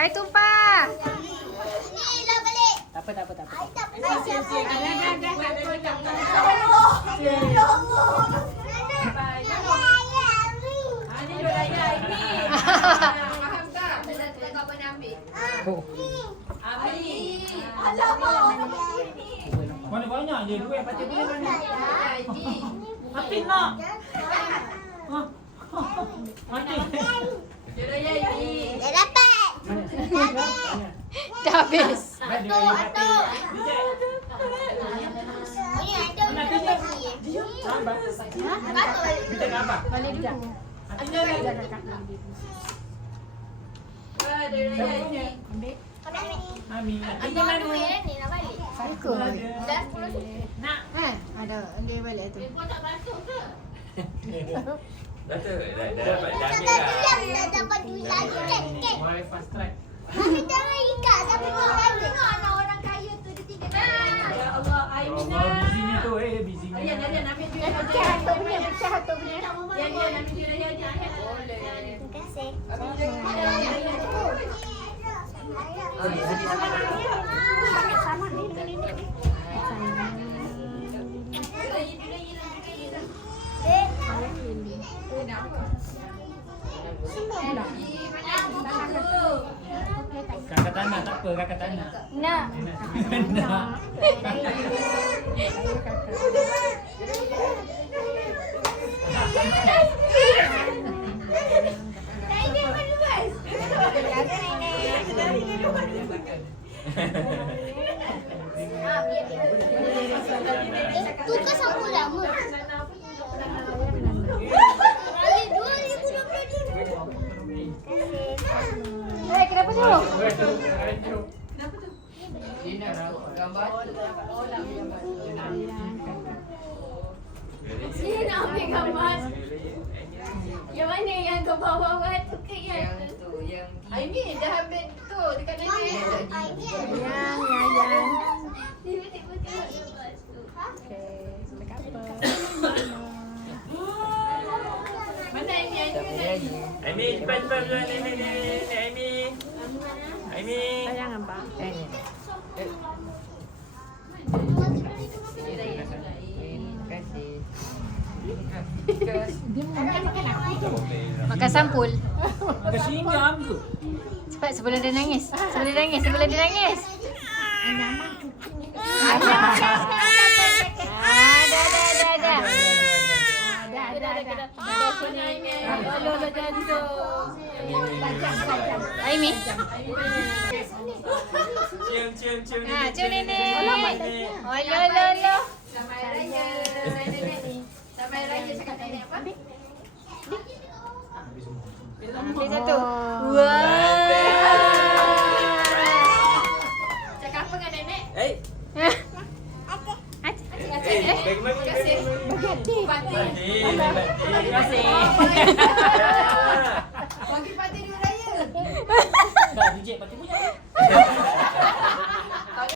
Air tumpah. Ni lah balik. Tak apa. Mana banyak je duit patut boleh mana? Makin nak. Makin. Dah dapat. Dah habis. Ini ada lagi. Kita nak apa? Balik dulu. Ambil. Ami. Ada duit ni nak balik. Ikut. Dah 10. Nak. Ada. Ambil balik tu. Dah tu, dah dapat dah ambil Dah dah. diam dah dapat duit lagi. Kek. Mulai fast track. Tapi jangan ikat tapi duit lagi. Anak orang kaya tu dia tinggal. Ya Allah, Aiminah. Busy ni tu busy ni. Ayan, ambil duit aja. Pecah hatu punya. Pecah hatu punya. Ya, ambil duit aja. Terima kasih. Kakak tak nak tak apa, kakak tak nak. Nak. Nak. Tu kan sama lama. Raya 2022. Kenapa tu? Dia nak ambil gambar. Yang mana yang ke bawah tu ke yang tu? Aimin dah ambil tu dekat nenek. Yang. Tiba-tiba tengok gambar tu. Okey. Dekat apa? Mana Aimin? Aimi, cepat dulu ni. Aimi. Sayang abang. Makan sampul. Makan singgam ke? Cepat sebelum dia nangis. Sebelum dia nangis. Dah. Aimi. Cium Cium nenek. Nenek. Lo. Sampai raya nenek. Sampai raya cakap nenek apa? Ambil satu. Wah. Cakap apa dengan nenek? Bagaimana? Terima kasih. Terima kasih. Bagi parti duit raya. Dah reject pakai punya.